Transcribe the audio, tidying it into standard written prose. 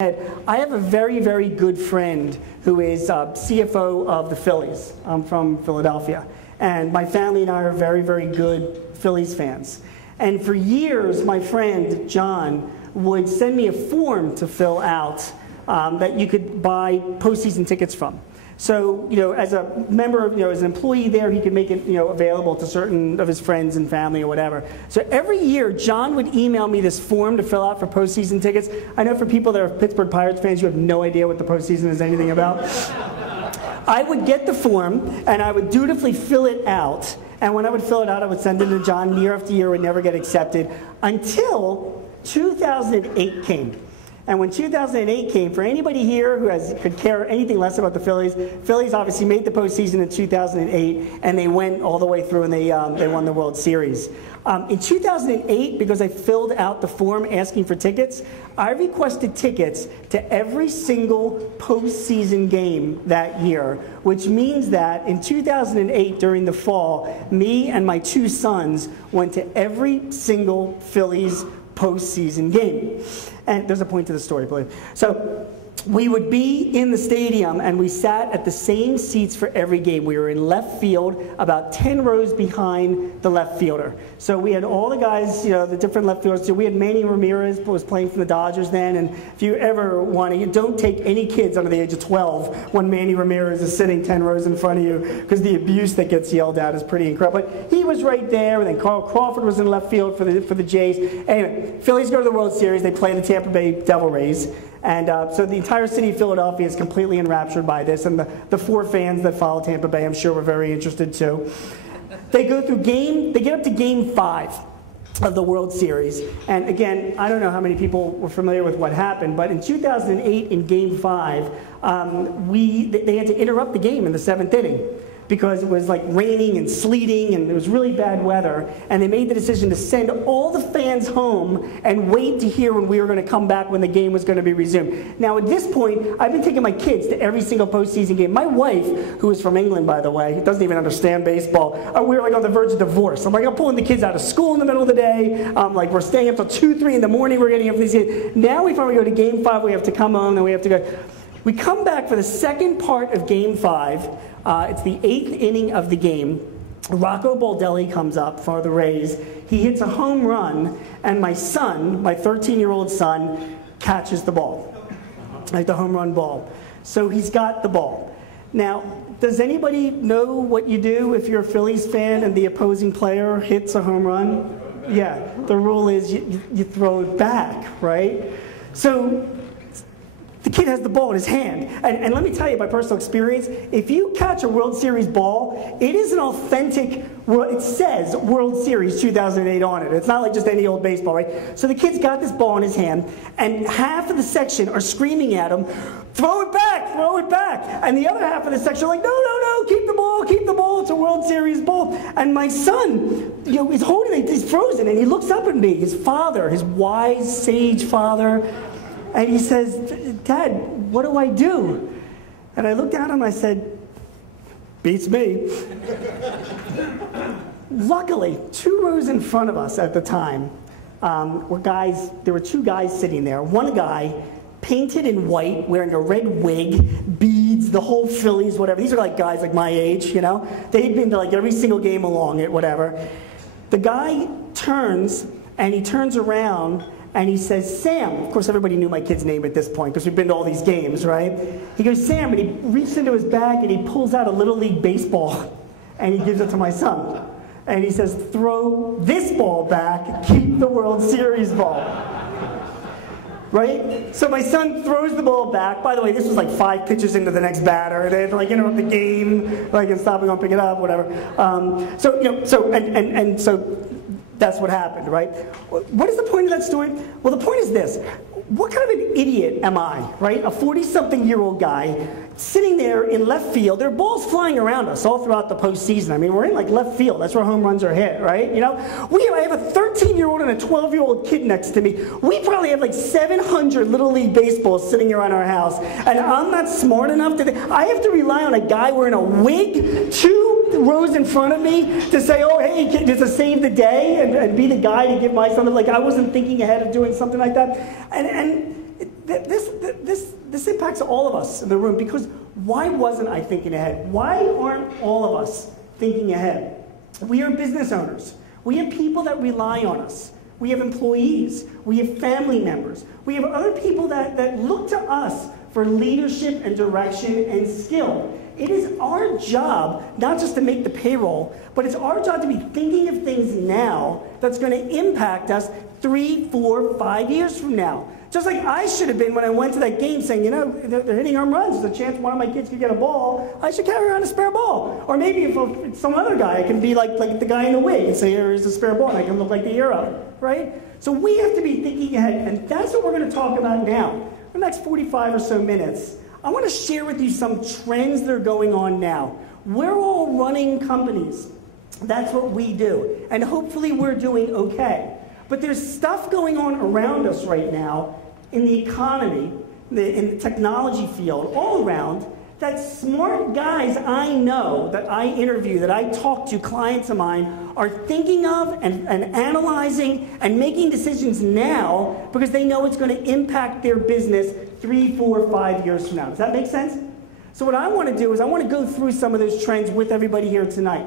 I have a very, very good friend who is CFO of the Phillies. I'm from Philadelphia. And my family and I are very, very good Phillies fans. And for years, my friend, John, would send me a form to fill out that you could buy postseason tickets from. So, as a member of, as an employee there, he could make it, available to certain of his friends and family or whatever. So every year, John would email me this form to fill out for postseason tickets. I know for people that are Pittsburgh Pirates fans, you have no idea what the postseason is anything about. I would get the form, and I would dutifully fill it out. And when I would fill it out, I would send it to John. Year after year, it would never get accepted until 2008 came. And when 2008 came, for anybody here who could care anything less about the Phillies obviously made the postseason in 2008, and they went all the way through, and they won the World Series. In 2008, because I filled out the form asking for tickets, I requested tickets to every single postseason game that year, which means that in 2008, during the fall, me and my two sons went to every single Phillies postseason game. And there's a point to the story, believe. So we would be in the stadium, and we sat at the same seats for every game. We were in left field, about 10 rows behind the left fielder. So we had all the guys, the different left fielders. So we had Manny Ramirez, who was playing for the Dodgers then. And if you ever want to, don't take any kids under the age of 12 when Manny Ramirez is sitting 10 rows in front of you, because the abuse that gets yelled at is pretty incredible. But he was right there, and then Carl Crawford was in left field for the Jays. Anyway, Phillies go to the World Series. They play the Tampa Bay Devil Rays. And so the entire city of Philadelphia is completely enraptured by this. And the four fans that follow Tampa Bay, I'm sure, were very interested too. They go through they get up to Game 5 of the World Series. And again, I don't know how many people were familiar with what happened, but in 2008 in Game 5, they had to interrupt the game in the 7th inning, because it was like raining and sleeting and it was really bad weather, and they made the decision to send all the fans home and wait to hear when we were going to come back, when the game was going to be resumed. Now at this point, I've been taking my kids to every single postseason game. My wife, who is from England by the way, doesn't even understand baseball, we were like on the verge of divorce. I'm pulling the kids out of school in the middle of the day, we're staying up till 2, 3 in the morning, we're getting up for these games. Now we finally go to Game 5, we have to come home, then we have to go. We come back for the second part of Game 5. It's the 8th inning of the game. Rocco Baldelli comes up for the Rays. He hits a home run, and my son, my 13-year-old son, catches the ball, like the home run ball. So he's got the ball. Now, does anybody know what you do if you're a Phillies fan and the opposing player hits a home run? Yeah, the rule is you throw it back, right? So the kid has the ball in his hand. And let me tell you by personal experience, if you catch a World Series ball, it is an authentic, it says World Series 2008 on it. It's not like just any old baseball, right? So the kid's got this ball in his hand, and half of the section are screaming at him, throw it back, throw it back. And the other half of the section are like, no, no, no, keep the ball, it's a World Series ball. And my son, he's holding it, he's frozen, and he looks up at me, his father, his wise, sage father, and he says, Dad, what do I do? And I looked at him and I said, beats me. Luckily, 2 rows in front of us at the time there were 2 guys sitting there. One guy, painted in white, wearing a red wig, beads, the whole Phillies, whatever. These are like guys like my age, They'd been to like every single game along it, whatever. The guy turns, and he turns around, and he says, Sam. Of course, everybody knew my kid's name at this point because we've been to all these games, right? He goes, Sam, and he reaches into his bag and he pulls out a Little League baseball and he gives it to my son. And he says, throw this ball back, keep the World Series ball. Right? So my son throws the ball back. By the way, this was like 5 pitches into the next batter. They had to interrupt the game, and stop and go pick it up, whatever. So that's what happened, right? What is the point of that story? Well, the point is this. What kind of an idiot am I, right? A 40-something-year-old guy sitting there in left field. There are balls flying around us all throughout the postseason. We're in left field. That's where home runs are hit, right? I have a 13-year-old and a 12-year-old kid next to me. We probably have 700 Little League baseballs sitting around our house, and I'm not smart enough I have to rely on a guy wearing a wig 2 rows in front of me to say, oh, hey, kid, just to save the day and be the guy to give my son, I wasn't thinking ahead of doing something like that. And this impacts all of us in the room, because why wasn't I thinking ahead? Why aren't all of us thinking ahead? We are business owners. We have people that rely on us. We have employees. We have family members. We have other people that look to us for leadership and direction and skill. It is our job not just to make the payroll, but it's our job to be thinking of things now that's going to impact us 3, 4, 5 years from now. Just like I should have been when I went to that game saying, you know, they're hitting home runs. There's a chance one of my kids could get a ball. I should carry around a spare ball. Or maybe if some other guy, I can be like the guy in the wig and say, here's a spare ball, and I can look like the hero, right? So we have to be thinking ahead, and that's what we're going to talk about now. For the next 45 or so minutes, I want to share with you some trends that are going on now. We're all running companies. That's what we do. And hopefully we're doing okay. But there's stuff going on around us right now in the economy, in the technology field, all around, that smart guys I know, that I interview, that I talk to, clients of mine, are thinking of and analyzing and making decisions now because they know it's going to impact their business 3, 4, 5 years from now. Does that make sense? So what I want to do is I want to go through some of those trends with everybody here tonight.